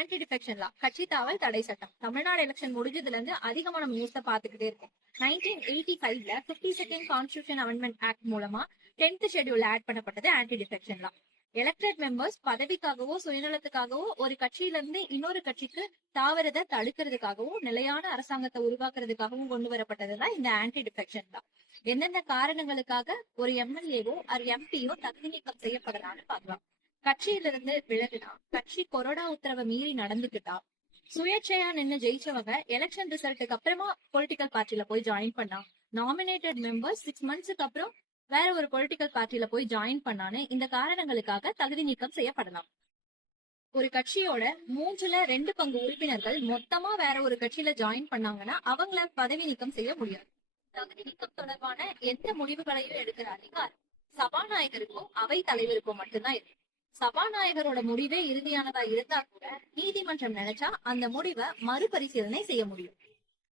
Anti defection லா, கட்சி தாவல் தடை சட்டம். தமிழ்நாடு எலெக்ஷன் முடிஞ்சதுல இருந்து அதிகமா நம்ம நியூஸ் பாத்துக்கிட்டே இருக்கோம். 1985ல 52nd கான்ஸ்டிடியூஷன் அமெண்ட்மெண்ட் ஆக்ட் மூலமா 10th ஷெட்யூல் ஆட் பண்ணப்பட்டது anti defection law. Elected members பதவிக்காகவோ சுயநலத்துக்காகவோ ஒரு கட்சியில இருந்து இன்னொரு கட்சிக்கு தாவறதை தடுக்கிறதுக்காகவும் நிலையான அரசாங்கத்தை உருவாக்குறதுக்காகவும் கொண்டு வரப்பட்டதுதான் இந்த ஆன்டி டிஃபெக்ஷன் லா. எந்தெந்த காரணங்களுக்காக ஒரு எம்எல்ஏவோ ஒரு எம்பியோ தகுதி நீக்கம் செய்யப்படலாம்னு பாக்கலாம். கட்சியிலிருந்து விலகுனா, கட்சி கொரோனா உத்தரவை மீறி நடந்துகிட்டா, சுயேட்சையா நின்னு ஜெயிச்சவங்க எலெக்ஷன் ரிசல்ட்டுக்கு அப்புறமா பொலிட்டிக்கல் பார்ட்டில போய் ஜாயின் பண்ணா, நாமினேட்டட் மெம்பர்ஸ் 6 monthsக்கு அப்புறம் வேற ஒரு பொலிட்டிக்கல் பார்ட்டில போய் ஜாயின் பண்ணான்னு இந்த காரணங்களுக்காக தகுதி நீக்கம் செய்யப்படலாம். ஒரு கட்சியோட 2/3 பங்கு உறுப்பினர்கள் மொத்தமா வேற ஒரு கட்சியில ஜாயின் பண்ணாங்கன்னா அவங்கள பதவி நீக்கம் செய்ய முடியாது. தகுதி நீக்கம் தொடர்பான எந்த முடிவுகளையும் எடுக்கிற அதிகாரம் சபாநாயகருக்கும் அவை தலைவருக்கும் மட்டும்தான் இருக்கு. சபாநாயகரோட முடிவே இறுதியானதா இருந்தா கூட நீதிமன்றம் நினைச்சா அந்த முடிவை மறுபரிசீலனை செய்ய முடியும்.